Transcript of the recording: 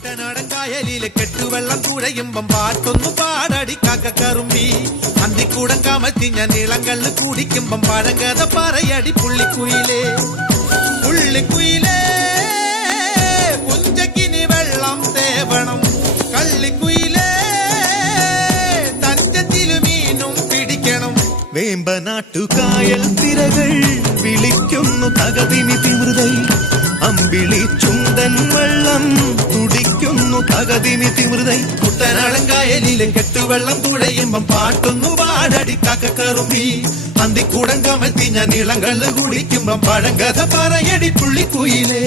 കുട്ടനാടൻ കായലിലെ കെട്ടുവെള്ളം കുഴയുമ്പം പാട്ടൊന്നു പാടടി കാക്കക്കറുമ്പി അന്തിക്കൂടം കമത്തി ഞാൻ ഇളങ്കള്ള് കുടിക്കുമ്പം പഴങ്കഥ പറയടി പുള്ളിക്കുയിലേ പുള്ളിക്കുയിലേ പുഞ്ചക്കിനി വെള്ളം തേവണം കള്ളിക്കുയിലേ തഞ്ചത്തില് മീനും പിടിക്കണം വേമ്പനാട്ടുകായൽ തിരകൾ വിളിക്കുന്നു തകതിനി തിമൃതൈ അമ്പിളി ചുണ്ടൻ വെള്ളം തുടിക്കുന്നു തകതിനി തിമൃതൈ കുട്ടനാടൻ കായലിലെ കെട്ടുവെള്ളം തുഴയുമ്പം പാട്ടൊന്നു പാടടി കാക്കക്കറുമ്പി അന്തിക്കൂടം കമത്തി ഞാൻ ഇളങ്കള്ള് കുടിക്കുമ്പം പഴങ്കഥ പറയടി പുള്ളിക്കുയിലേ